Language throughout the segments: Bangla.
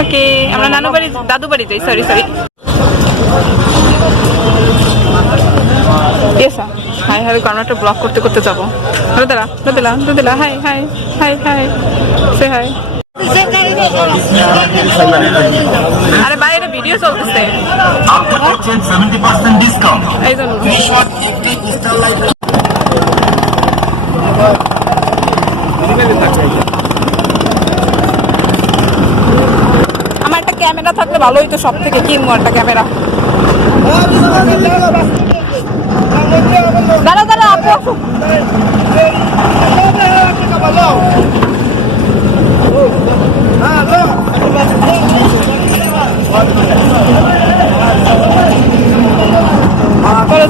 ওকে আমরা নানু বাড়ি দাদু বাড়ি যাই সরি হাই হাই কারণ একটা ব্লগ করতে করতে যাবো দাদা হাই হাই হাই হাই সে হাই আরে বাইরে ভিডিও চলতেছে এই জন্য আমার একটা ক্যামেরা থাকলে ভালো হইতো সব থেকে কিনবো একটা ক্যামেরা দাঁড়া আপু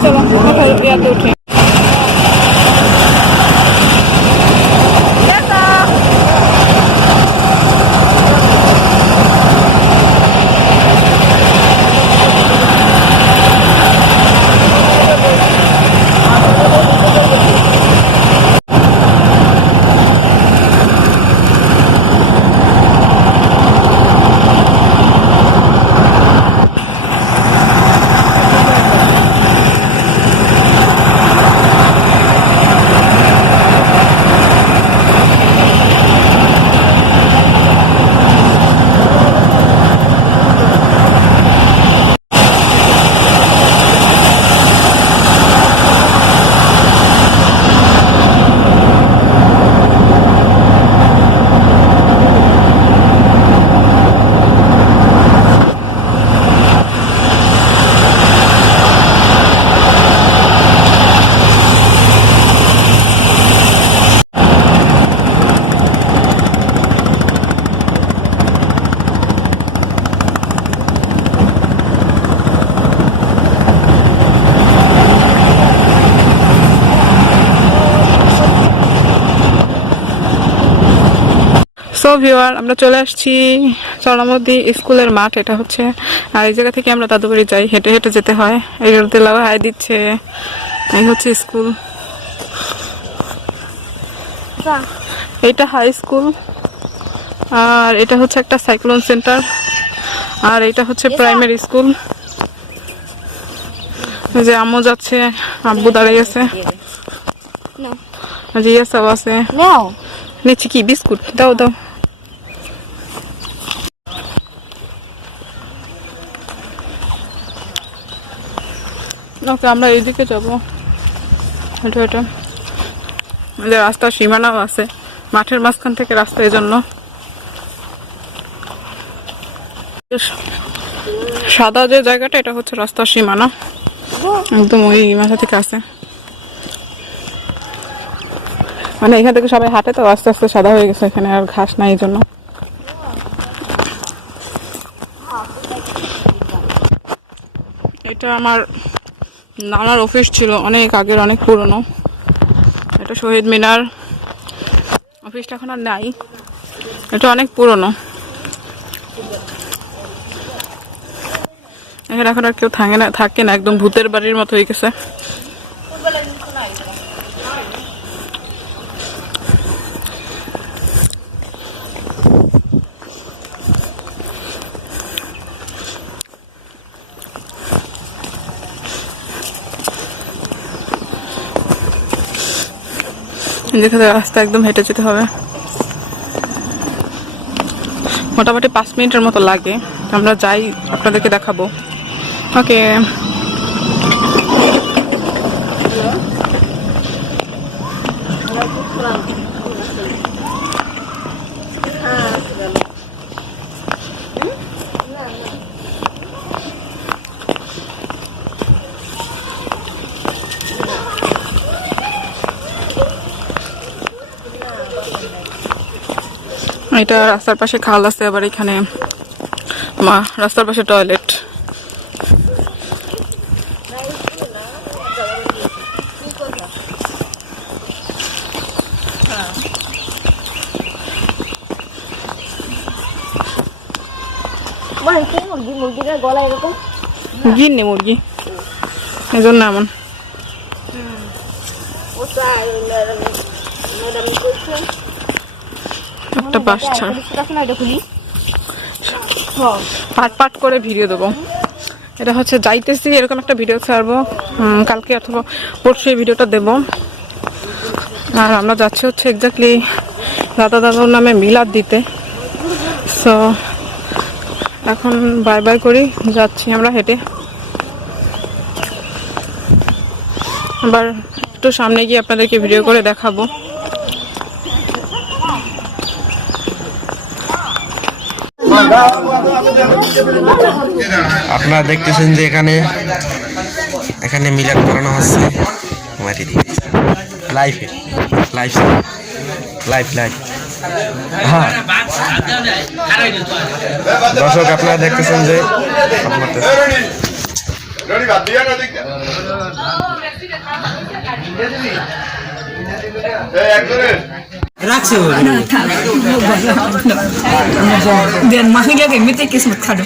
চলো ইয়াতে উঠি সো ভিউয়ার আমরা চলে আসছি চরমদি স্কুলের মাঠ এটা হচ্ছে আর এই জায়গা থেকে আমরা দাদুবাড়ি যাই হেঁটে হেঁটে যেতে হয় এই দিলাও হাই দিচ্ছে এই হচ্ছে স্কুল এইটা হাই স্কুল আর এটা হচ্ছে একটা সাইক্লোন সেন্টার আর এটা হচ্ছে প্রাইমারি স্কুল এই যে আম্মু যাচ্ছে আব্বু দাঁড়িয়ে আছে জিয়া সব আছে নিচ্ছি কি বিস্কুট দাও ওকে আমরা এইদিকে যাবো এটা রাস্তার সীমানাও আছে মাঠের মাঝখান থেকে রাস্তা এই জন্য সাদা যে জায়গাটা এটা হচ্ছে রাস্তার সীমানা একদম ওই মাথা থেকে আছে মানে এখান থেকে সবাই হাঁটে তো আস্তে আস্তে সাদা হয়ে গেছে এখানে আর ঘাস নাই এই জন্য এটা আমার নানার অফিস ছিল অনেক আগের অনেক পুরনো এটা শহীদ মিনার অফিসটা এখন আর নাই এটা অনেক পুরনো এখানে এখন আর কেউ থাকে না একদম ভূতের বাড়ির মতো হয়ে গেছে যেখানে রাস্তা একদম হেঁটে যেতে হবে মোটামুটি 5 মিনিটের মতো লাগে আমরা যাই আপনাদেরকে দেখাবো ওকে এটা রাস্তার পাশে খাল আছে আবার এখানে রাস্তার পাশে টয়লেট গিন্নি মুরগি এই জন্য এমন একটা বাস ছাড় পার্ট পার্ট করে ভিডিও দেবো। এটা হচ্ছে যাইতেছি এরকম একটা ভিডিও ছাড়বো কালকে অথবা পরশু এই ভিডিওটা দেবো। আর আমরা যাচ্ছি হচ্ছে এক্স্যাক্টলি দাদুর নামে মিলাদ দিতে। সো এখন বাই বাই করি, যাচ্ছি আমরা হেঁটে। আবার একটু সামনে গিয়ে আপনাদেরকে ভিডিও করে দেখাবো। আপনারা দেখতেছেন যে এখানে এখানে মিলাদ করানো হচ্ছে লাইফে লাইফ লাইফ লাইফ। হ্যাঁ দর্শক আপনারা দেখতেছেন যে রাখছে মাহিলাকে এমনিতে কিসমত খাটো।